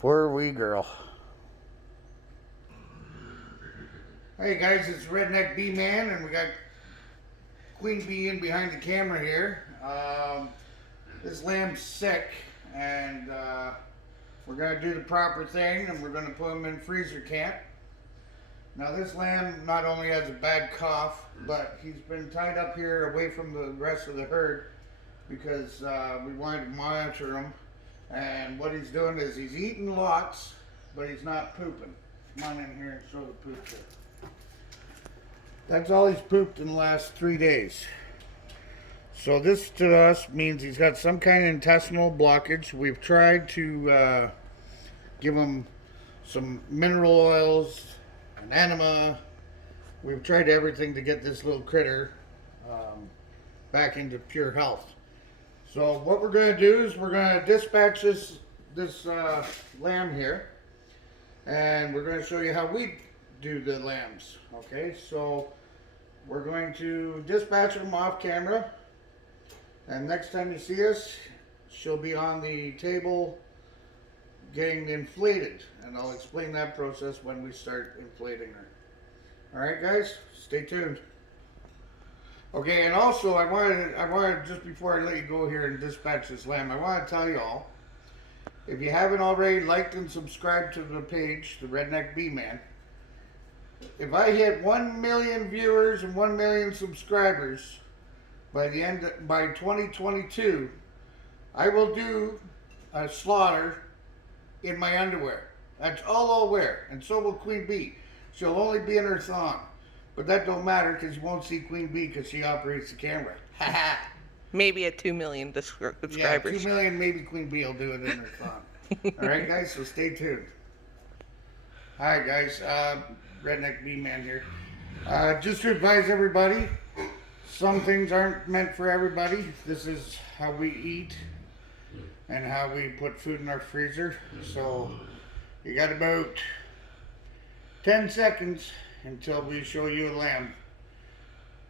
Poor wee girl. Hey guys, it's Redneck Beeman, and we got Queenbee in behind the camera here. This lamb's sick, and we're gonna do the proper thing, and we're gonna put him in freezer camp. Now this lamb not only has a bad cough, but he's been tied up here away from the rest of the herd because we wanted to monitor him. And what he's doing is he's eating lots, but he's not pooping. Come on in here and show the poop here. That's all he's pooped in the last 3 days. So this to us means he's got some kind of intestinal blockage. We've tried to give him some mineral oils, an enema. We've tried everything to get this little critter back into pure health. So what we're going to do is we're going to dispatch this lamb here, and we're going to show you how we do the lambs. Okay, so we're going to dispatch them off camera, and next time you see us, she'll be on the table getting inflated, and I'll explain that process when we start inflating her. All right, guys, stay tuned. Okay, and also I wanted just before I let you go here and dispatch this lamb, I want to tell you all, if you haven't already liked and subscribed to the page, the Redneck Beeman, if I hit 1 million viewers and 1 million subscribers by 2022, I will do a slaughter in my underwear. That's all I'll wear, and so will Queenbee. She'll only be in her thong. But that don't matter because you won't see Queenbee because she operates the camera. Maybe at 2 million subscribers. Yeah, 2 million, maybe Queenbee will do it in her thong. Alright guys, so stay tuned. Hi guys, Redneck Beeman here. Just to advise everybody, some things aren't meant for everybody. This is how we eat and how we put food in our freezer. So you got about 10 seconds until we show you a lamb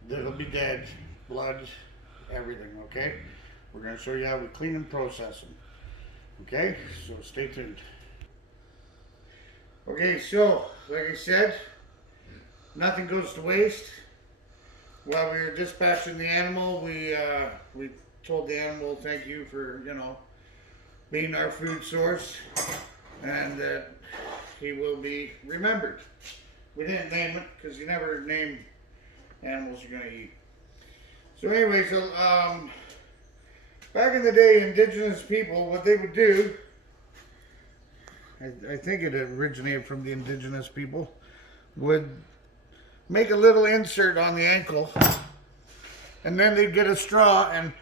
that'll be dead, blood, everything, okay? We're going to show you how we clean and process them, okay? So stay tuned. Okay, so like I said, nothing goes to waste. While we were dispatching the animal, we told the animal thank you for, being our food source, and that he will be remembered. We didn't name it because you never name animals you're going to eat. So anyway, back in the day, indigenous people, what they would do, I think it originated from the indigenous people, would make a little insert on the ankle, and then they'd get a straw and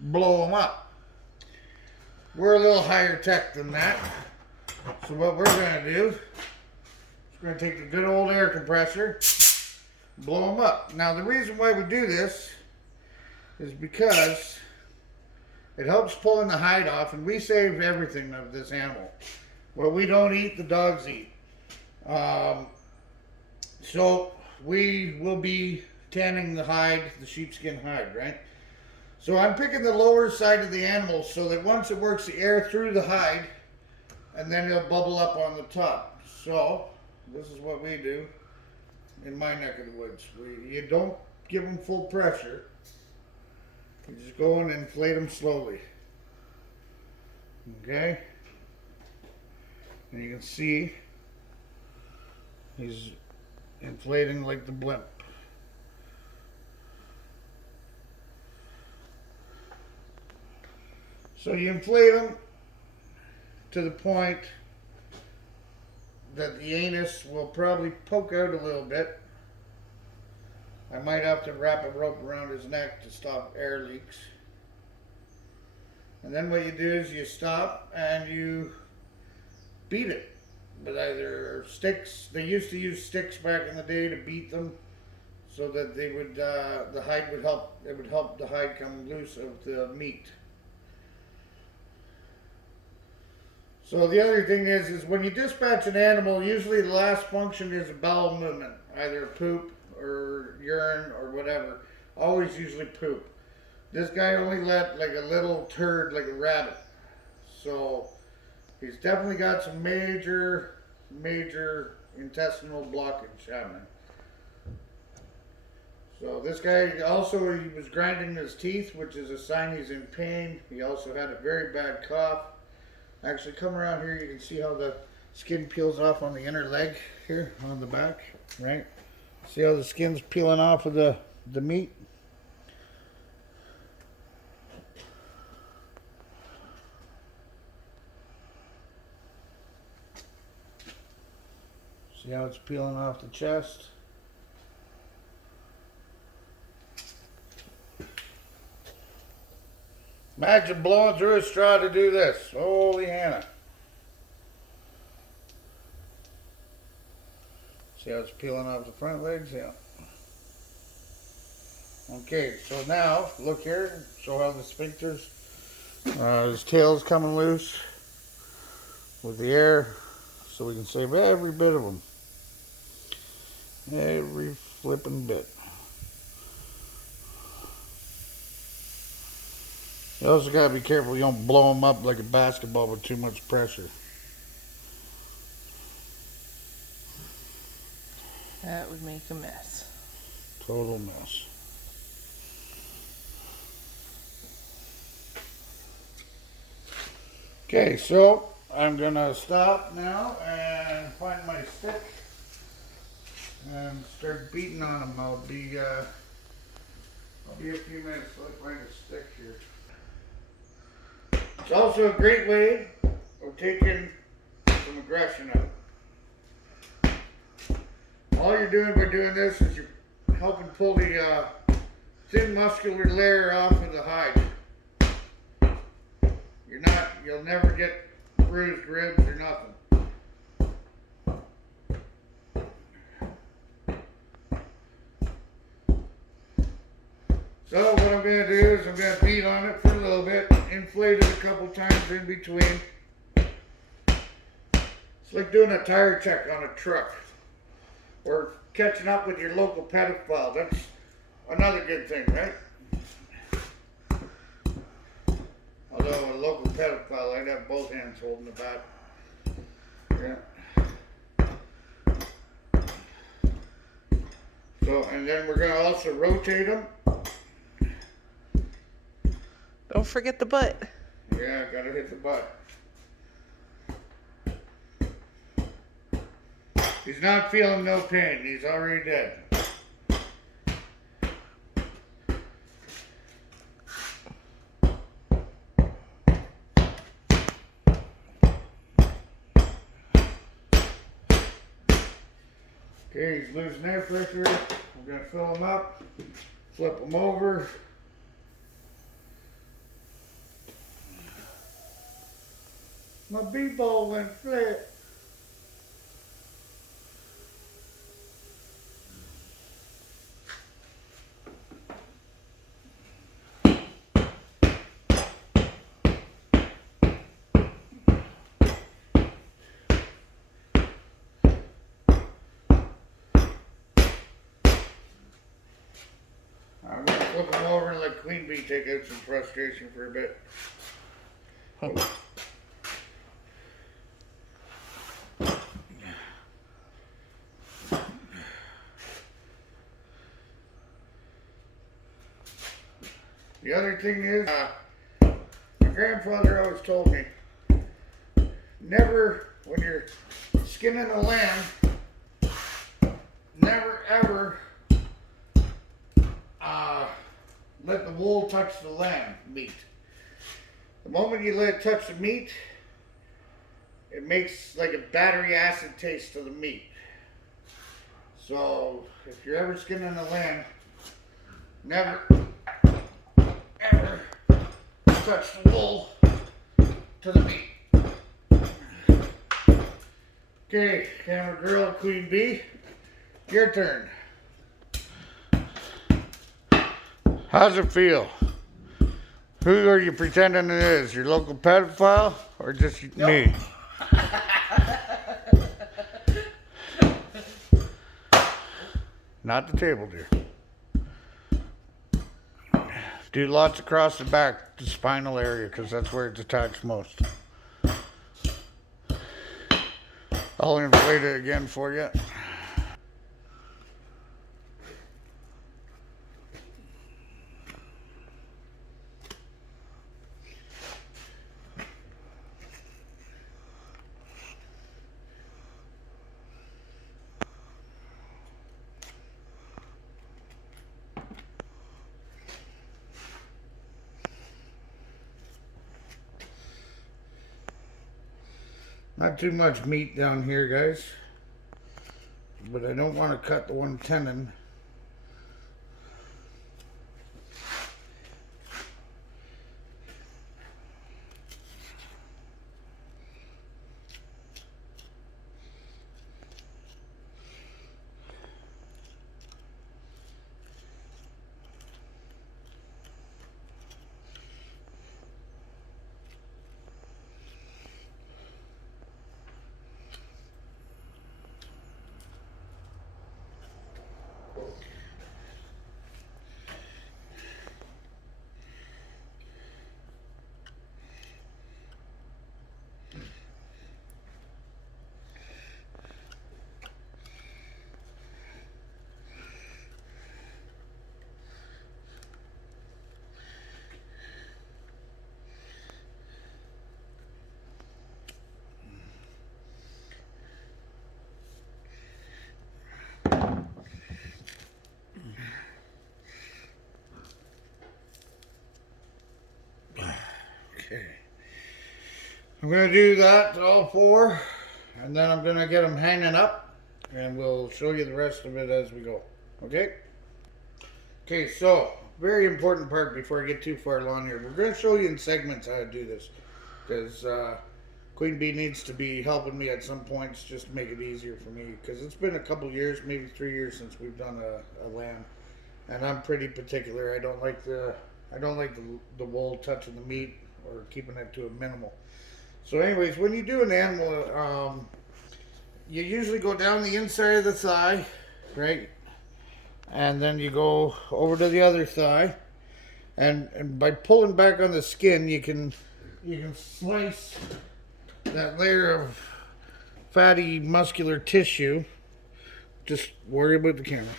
blow them up. We're a little higher tech than that. So what we're going to do, we're going to take the good old air compressor, blow them up. Now the reason why we do this is because it helps pulling the hide off, and we save everything of this animal. What we don't eat, the dogs eat. So we will be tanning the hide, the sheepskin hide, right? So I'm picking the lower side of the animal so that once it works the air through the hide, and then it'll bubble up on the top. So this is what we do in my neck of the woods. You don't give them full pressure. You just go and inflate them slowly. Okay? And you can see he's inflating like the blimp. So you inflate them to the point that the anus will probably poke out a little bit. I might have to wrap a rope around his neck to stop air leaks. And then what you do is you stop and you beat it with either sticks. They used to use sticks back in the day to beat them so that they would the hide would help. It would help the hide come loose of the meat. So the other thing is when you dispatch an animal, usually the last function is a bowel movement, either poop or urine or whatever. Always usually poop. This guy only let like a little turd, like a rabbit. So He's definitely got some major intestinal blockage happening. So this guy also, he was grinding his teeth, which is a sign he's in pain. He also had a very bad cough. Actually, come around here, you can see how the skin peels off on the inner leg here on the back, right? See how the skin's peeling off of the meat? See how it's peeling off the chest? Imagine blowing through a straw to do this. Holy Hannah. See how it's peeling off the front legs? Yeah. Okay, so now, look here. Show how the sphincters, his tail's coming loose with the air, so we can save every bit of them. Every flipping bit. You also gotta be careful you don't blow them up like a basketball with too much pressure. That would make a mess. Total mess. Okay, so I'm gonna stop now and find my stick and start beating on them. I'll be a few minutes till I find a stick here. It's also a great way of taking some aggression out. All you're doing by doing this is you're helping pull the thin muscular layer off of the hide. You'll never get bruised ribs or nothing. So what I'm going to do is I'm going to beat on it for a little bit, inflate it a couple times in between. It's like doing a tire check on a truck, or catching up with your local pedophile. That's another good thing, right? Although a local pedophile, I'd have both hands holding the bat. Yeah. So, and then we're going to also rotate them. Don't forget the butt. Yeah, gotta hit the butt. He's not feeling no pain. He's already dead. Okay, he's losing air pressure. We're gonna fill him up, flip him over. My b-ball went flat. I'm gonna flip him over and let Queenbee take out some frustration for a bit. The other thing is, my grandfather always told me, never, when you're skinning a lamb, never ever let the wool touch the lamb meat. The moment you let it touch the meat, it makes like a battery acid taste to the meat. So if you're ever skinning a lamb, never ever touch the wool to the meat. Okay, camera girl, Queenbee, your turn. How's it feel? Who are you pretending it is? Your local pedophile or just me? Not the table, dear. Do lots across the back, the spinal area, because that's where it attacks most. I'll inflate it again for you. Not too much meat down here, guys, but I don't want to cut the one tendon. Okay. I'm going to do that to all four, and then I'm going to get them hanging up, and we'll show you the rest of it as we go. Okay? Okay, so, very important part before I get too far along here. We're going to show you in segments how to do this, because Queenbee needs to be helping me at some points just to make it easier for me, because it's been a couple years, maybe 3 years since we've done a lamb, and I'm pretty particular. I don't like the wool touching the meat or keeping it to a minimal. So anyways, when you do an animal, you usually go down the inside of the thigh, right? And then you go over to the other thigh. And by pulling back on the skin, you can slice that layer of fatty muscular tissue. Just worry about the camera.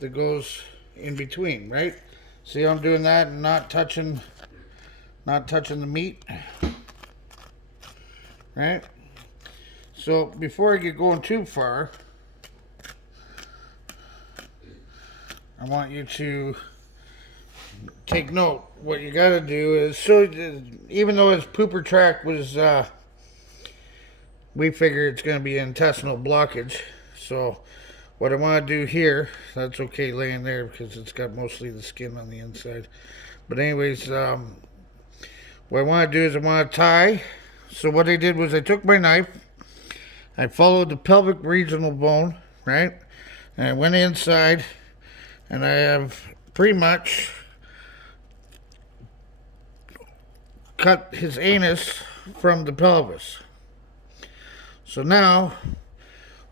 That goes in between, right? See how I'm doing that and not touching the meat, right? So before I get going too far, I want you to take note. What you got to do is, so even though his pooper tract was, we figure it's going to be intestinal blockage. So what I want to do here, that's okay laying there because it's got mostly the skin on the inside. But anyways, what I want to do is I want to tie. So what I did was I took my knife, I followed the pelvic regional bone, right? And I went inside, and I have pretty much cut his anus from the pelvis. So now,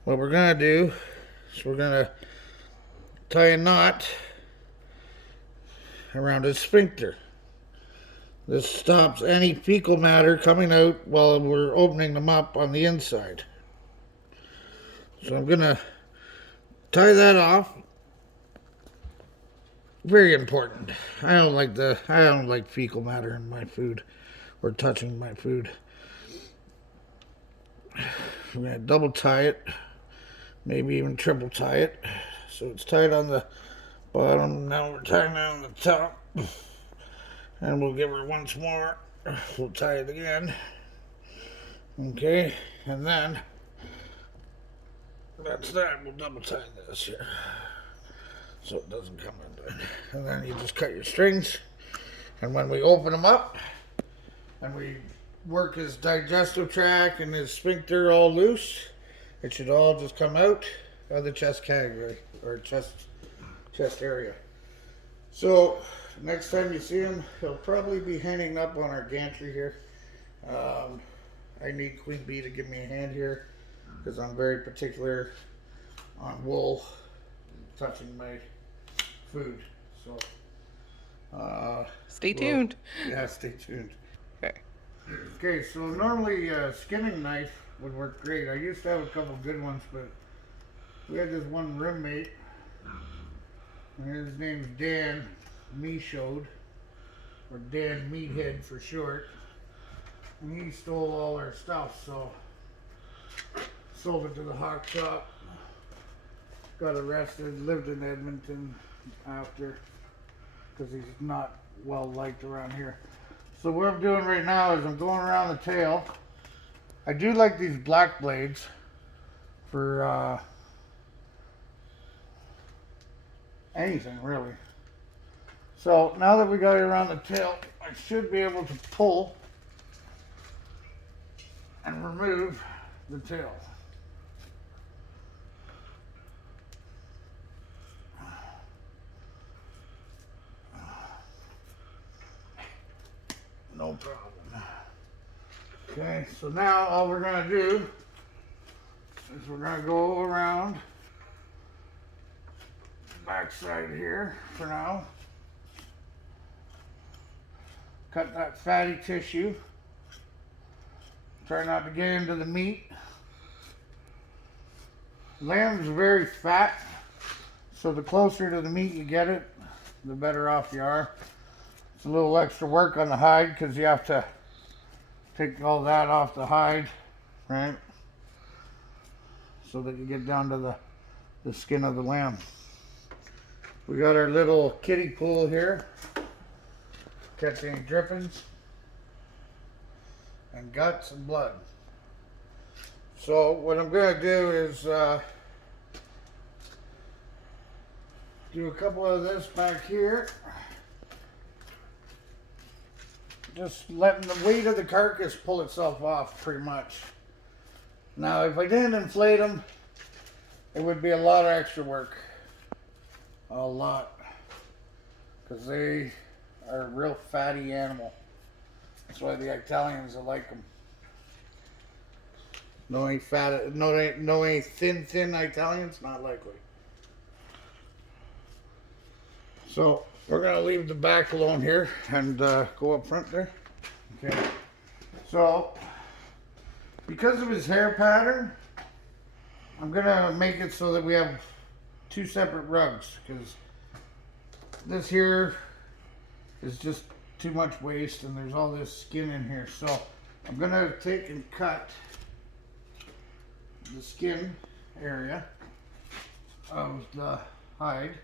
what we're going to do is we're going to tie a knot around his sphincter. This stops any fecal matter coming out while we're opening them up on the inside. So I'm going to tie that off. Very important. I don't like fecal matter in my food or touching my food. I'm going to double tie it, maybe even triple tie it. So it's tied on the bottom. Now we're tying it on the top. And we'll give her once more. We'll tie it again. Okay, and then that's that. We'll double tie this here so it doesn't come undone. And then you just cut your strings. And when we open them up and we work his digestive tract and his sphincter all loose, it should all just come out of the chest category or chest area. So next time you see him, he'll probably be hanging up on our gantry here. I need Queenbee to give me a hand here because I'm very particular on wool touching my food. So Stay tuned. Yeah, stay tuned. Okay. Okay, so normally a skinning knife would work great. I used to have a couple good ones, but we had this one roommate, and his name's Dan Meashowed, or Dan Meathead for short, and he stole all our stuff, so sold it to the hawk shop, got arrested, lived in Edmonton after, because he's not well liked around here. So what I'm doing right now is I'm going around the tail. I do like these black blades for anything really. So now that we got it around the tail, I should be able to pull and remove the tail. No problem. Okay, so now all we're gonna do is we're gonna go around the back side here for now. Cut that fatty tissue. Try not to get into the meat. Lamb's very fat, so the closer to the meat you get it, the better off you are. It's a little extra work on the hide because you have to take all that off the hide, right? So that you get down to the skin of the lamb. We got our little kiddie pool here. Catch any drippings and guts and blood. So what I'm going to do is do a couple of this back here. Just letting the weight of the carcass pull itself off pretty much. Now if I didn't inflate them, it would be a lot of extra work. A lot. Because they are a real fatty animal. That's why the Italians like them. No any fat, no any thin Italians, not likely. So we're gonna leave the back alone here and go up front there. Okay. So because of his hair pattern, I'm gonna make it so that we have two separate rugs, because this here is just too much waste and there's all this skin in here. So I'm gonna take and cut the skin area of the hide,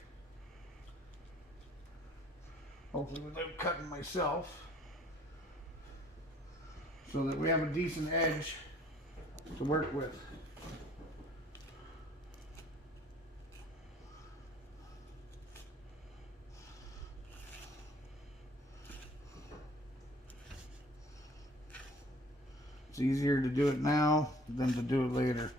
hopefully without cutting myself, so that we have a decent edge to work with. It's easier to do it now than to do it later.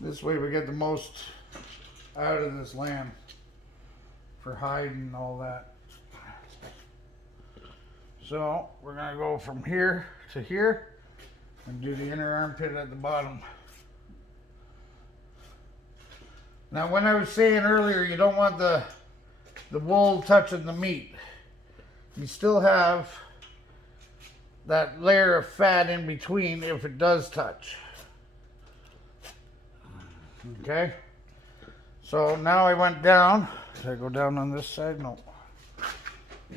This way we get the most out of this lamb for hide and all that. So we're gonna go from here to here and do the inner armpit at the bottom. Now when I was saying earlier you don't want the wool touching the meat, you still have that layer of fat in between if it does touch. Okay, so now I went down. Did I go down on this side? No.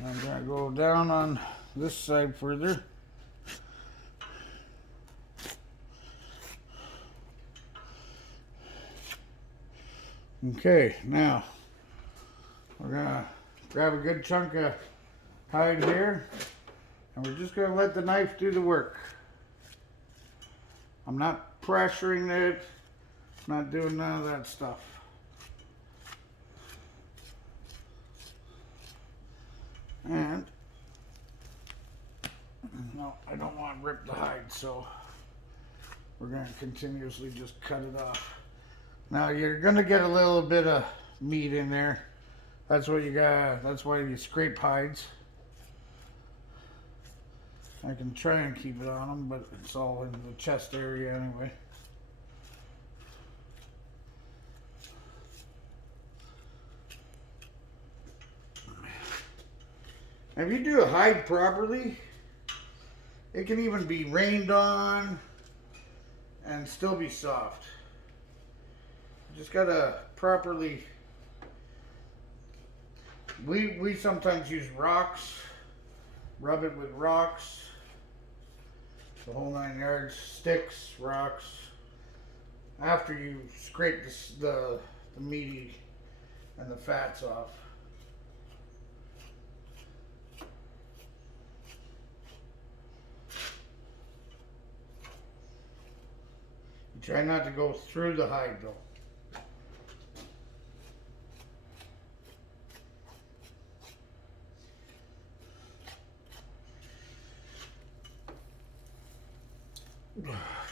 I'm gonna go down on this side further. Okay, now we're gonna grab a good chunk of hide here and we're just gonna let the knife do the work. I'm not pressuring it, not doing none of that stuff. And no, I don't want to rip the hide, so we're going to continuously just cut it off. Now you're going to get a little bit of meat in there. That's what you got. That's why you scrape hides. I can try and keep it on him, but it's all in the chest area anyway. If you do a hide properly, it can even be rained on and still be soft. You just gotta properly. We sometimes use rocks, rub it with rocks, the whole 9 yards, sticks, rocks. After you scrape the meaty and the fats off. Try not to go through the hide though.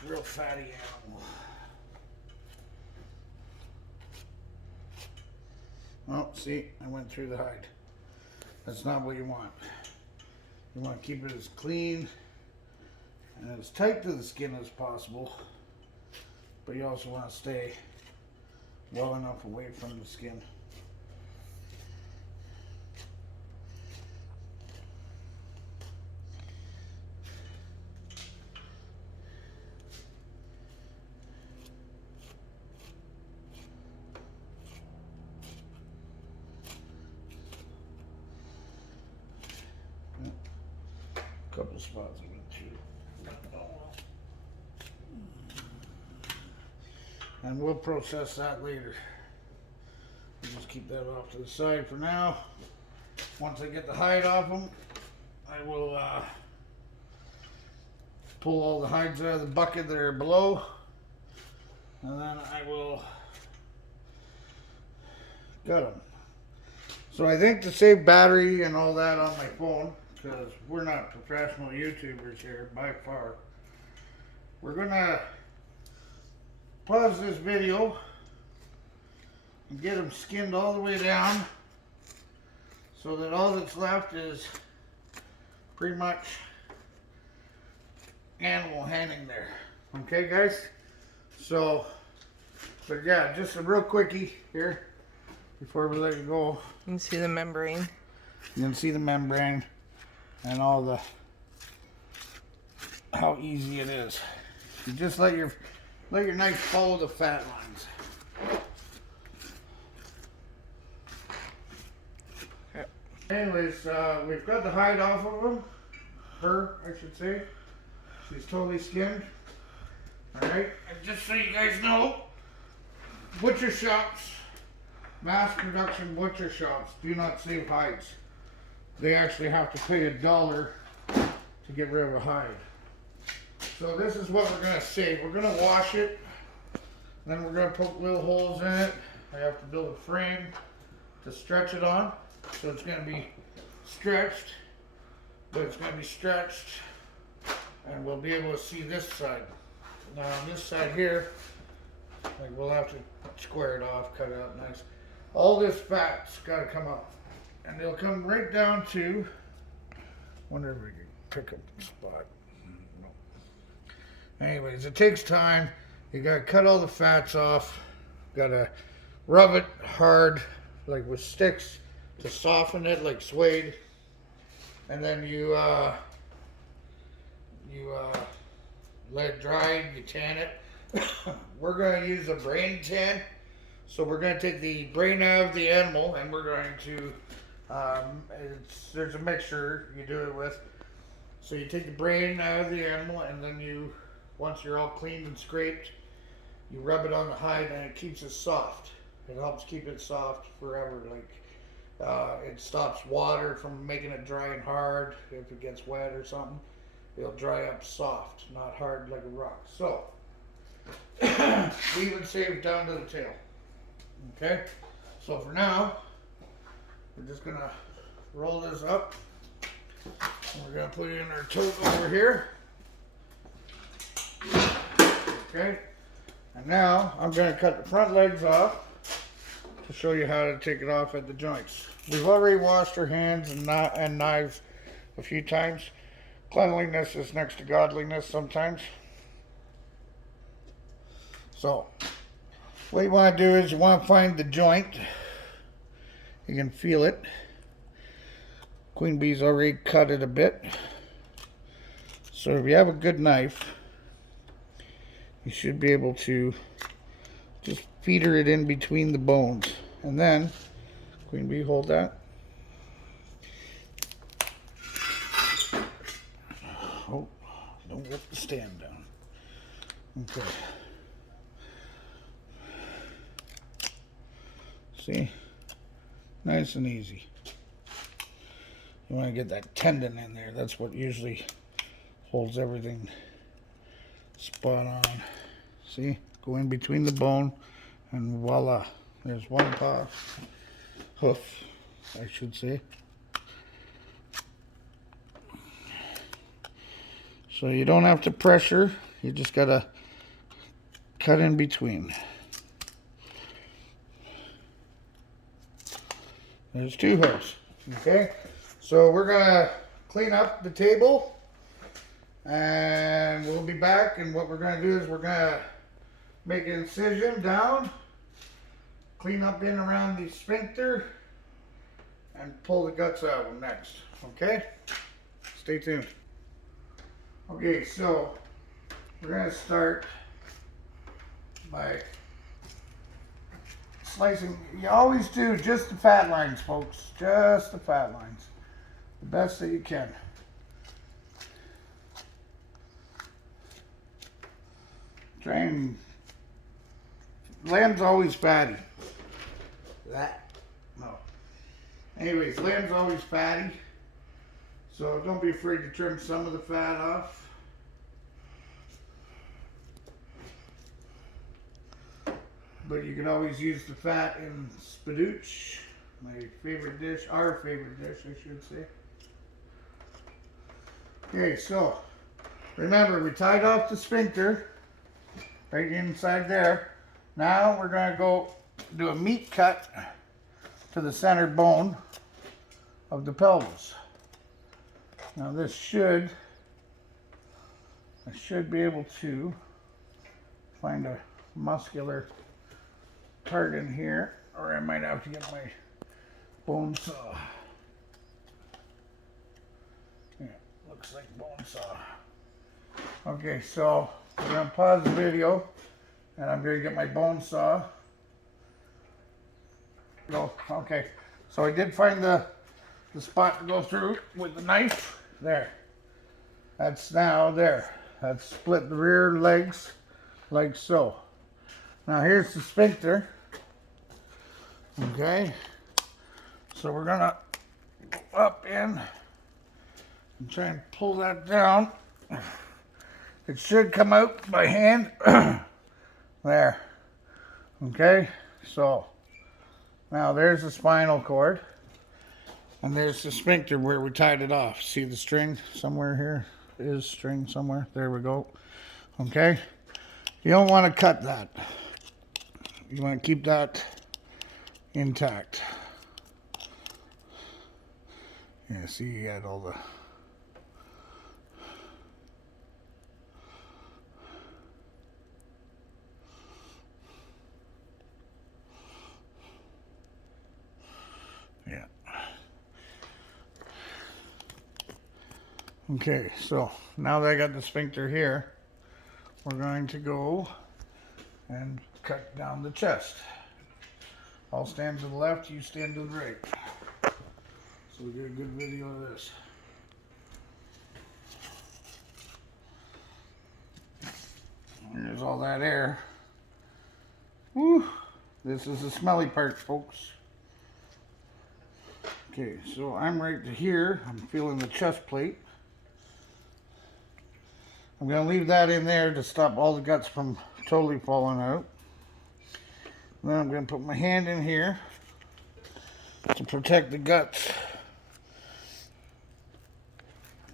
Real fatty animal. Oh, see, I went through the hide. That's not what you want. You want to keep it as clean and as tight to the skin as possible. But you also want to stay well enough away from the skin. A couple spots I went through. And we'll process that later. We'll just keep that off to the side for now. Once I get the hide off them, I will pull all the hides out of the bucket that are below. And then I will gut them. So I think to save battery and all that on my phone, because we're not professional YouTubers here by far, we're gonna pause this video and get them skinned all the way down so that all that's left is pretty much animal hanging there. Okay guys? So, but yeah, just a real quickie here before we let you go. You can see the membrane. You can see the membrane and all the, how easy it is. You just let your knife follow the fat lines. Okay. Anyways, we've got the hide off of them. Her, I should say. She's totally skinned. Alright, and just so you guys know, butcher shops, mass production butcher shops do not save hides. They actually have to pay $1 to get rid of a hide. So this is what we're going to save. We're going to wash it. Then we're going to poke little holes in it. I have to build a frame to stretch it on. So it's going to be stretched. But it's going to be stretched. And we'll be able to see this side. Now on this side here, like we'll have to square it off, cut it out nice. All this fat's got to come off. And they'll come right down to, wonder if we can pick up the spot. Anyways, it takes time. You gotta cut all the fats off. Gotta rub it hard, like with sticks, to soften it, like suede. And then you let it dry. You tan it. We're gonna use a brain tan. So we're gonna take the brain out of the animal, and we're going to. There's a mixture you do it with. So you take the brain out of the animal, and then you. Once you're all cleaned and scraped, you rub it on the hide and it keeps it soft. It helps keep it soft forever. Like it stops water from making it dry and hard. If it gets wet or something, it'll dry up soft, not hard like a rock. So we even save down to the tail. Okay, so for now, we're just gonna roll this up. And we're gonna put it in our tote over here. Okay, and now I'm going to cut the front legs off to show you how to take it off at the joints. We've already washed our hands and knives a few times. Cleanliness is next to godliness sometimes. So, what you want to do is you want to find the joint. You can feel it. Queenbee's already cut it a bit. So if you have a good knife, you should be able to just feeder it in between the bones. And then, Queenbee, hold that. Oh, don't rip the stand down. Okay. See? Nice and easy. You want to get that tendon in there. That's what usually holds everything spot on. See? Go in between the bone and voila. There's one paw. Hoof, I should say. So you don't have to pressure. You just got to cut in between. There's two hoofs. Okay? So we're going to clean up the table. And we'll be back. And what we're going to do is we're going to make an incision down. Clean up in around the sphincter. And pull the guts out next. Okay? Stay tuned. Okay, so we're going to start by slicing. You always do just the fat lines, folks. Just the fat lines. The best that you can. Try and... Lamb's always fatty. That. No. Anyways, lamb's always fatty. So don't be afraid to trim some of the fat off. But you can always use the fat in spinach, my favorite dish, our favorite dish, I should say. Okay, so remember we tied off the sphincter right inside there. Now we're going to go do a meat cut to the center bone of the pelvis. Now this I should be able to find a muscular part in here, or I might have to get my bone saw. Yeah, looks like bone saw. Okay, so we're going to pause the video and I'm going to get my bone saw. No, okay, so I did find the spot to go through with the knife. There. That's now there. That's split the rear legs like so. Now here's the sphincter. Okay. So we're gonna go up in and try and pull that down. It should come out by hand. There. Okay. So now there's the spinal cord. And there's the sphincter where we tied it off. See the string somewhere here? Is string somewhere. There we go. Okay. You don't want to cut that. You want to keep that intact. Yeah, see you got all the... Yeah. Okay, so now that I got the sphincter here, we're going to go and cut down the chest. I'll stand to the left, you stand to the right. So we get a good video of this. And there's all that air. Woo! This is the smelly part, folks. Okay, so I'm right to here. I'm feeling the chest plate. I'm going to leave that in there to stop all the guts from totally falling out. Then I'm going to put my hand in here to protect the guts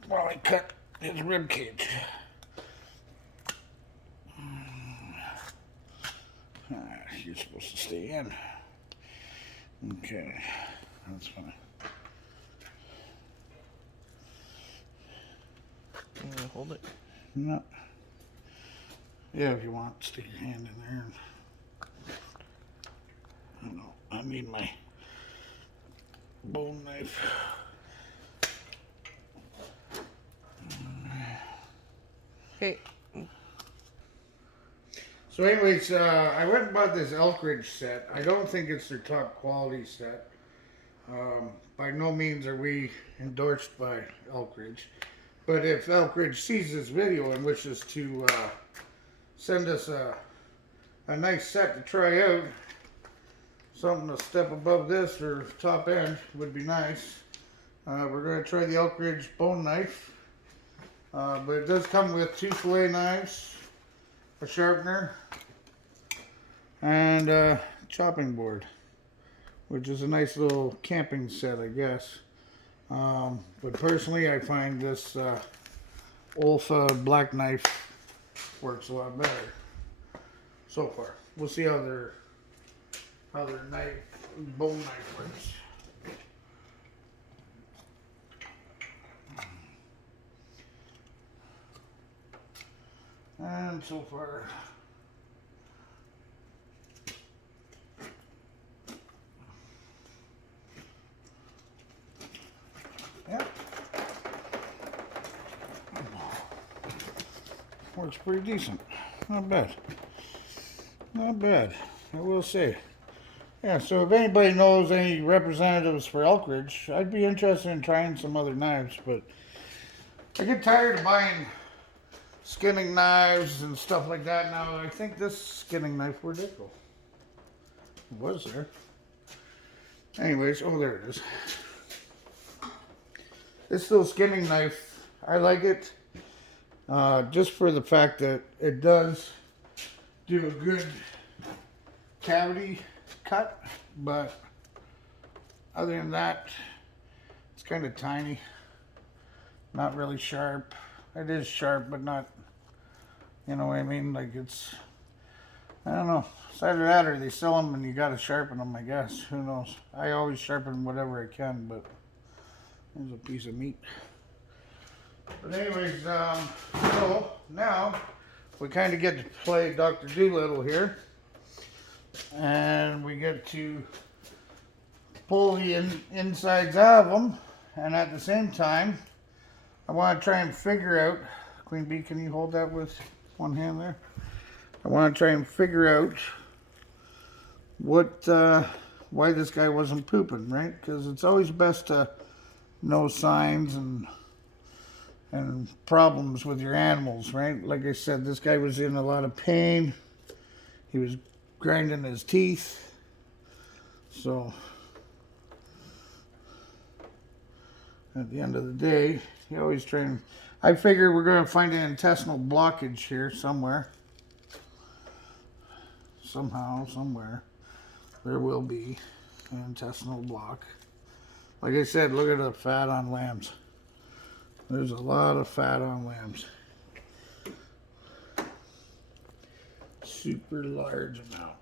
while I cut his rib cage. You're supposed to stay in. Okay, that's fine. hold it. No. Yeah, if you want, stick your hand in there. I don't know. I need my bone knife. Okay. So anyways, I went and bought this Elkridge set. I don't think it's their top quality set. By no means are we endorsed by Elkridge. But if Elkridge sees this video and wishes to send us a nice set to try out, something a step above this or top end would be nice. We're going to try the Elkridge bone knife. But it does come with 2 fillet knives, a sharpener, and a chopping board, which is a nice little camping set, I guess. But personally, I find this Olfa black knife works a lot better so far. We'll see how their bone knife works. And so far, yeah, works pretty decent. Not bad. Not bad, I will say. Yeah, so if anybody knows any representatives for Elkridge, I'd be interested in trying some other knives, but I get tired of buying skinning knives and stuff like that now. I think this skinning knife, where'd it go? It was there. Anyways, oh, there it is. This little skinning knife, I like it just for the fact that it does do a good cavity cut, but other than that, it's kind of tiny, not really sharp. It is sharp, but not, you know what I mean? Like it's, I don't know. It's either that or they sell them and you got to sharpen them, I guess. Who knows? I always sharpen whatever I can, but there's a piece of meat. But anyways, so now we kind of get to play Dr. Doolittle here. And we get to pull the insides out of them. And at the same time, I want to try and figure out, Queenbee, can you hold that with one hand there? I want to try and figure out what, why this guy wasn't pooping, right? Because it's always best to know signs and problems with your animals, right? Like I said, this guy was in a lot of pain. He was grinding his teeth. So at the end of the day, you always try and, I figure we're going to find an intestinal blockage here somewhere. Somehow, somewhere, there will be an intestinal block. Like I said, look at the fat on lambs. There's a lot of fat on lambs. Super large amount.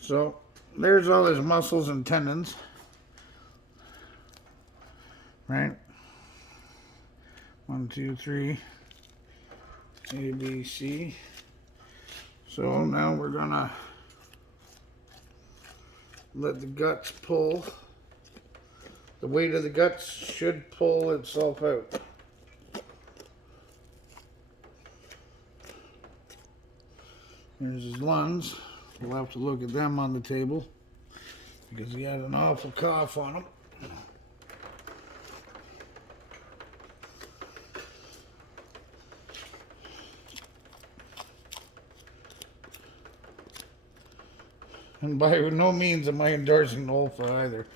So there's all his muscles and tendons, right? 1, 2, 3, A, B, C. So now we're gonna let the guts pull. The weight of the guts should pull itself out. Here's his lungs. We'll have to look at them on the table because he had an awful cough on him. And by no means am I endorsing Olfa either,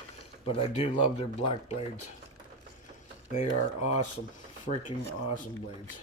but I do love their black blades. They are awesome, freaking awesome blades.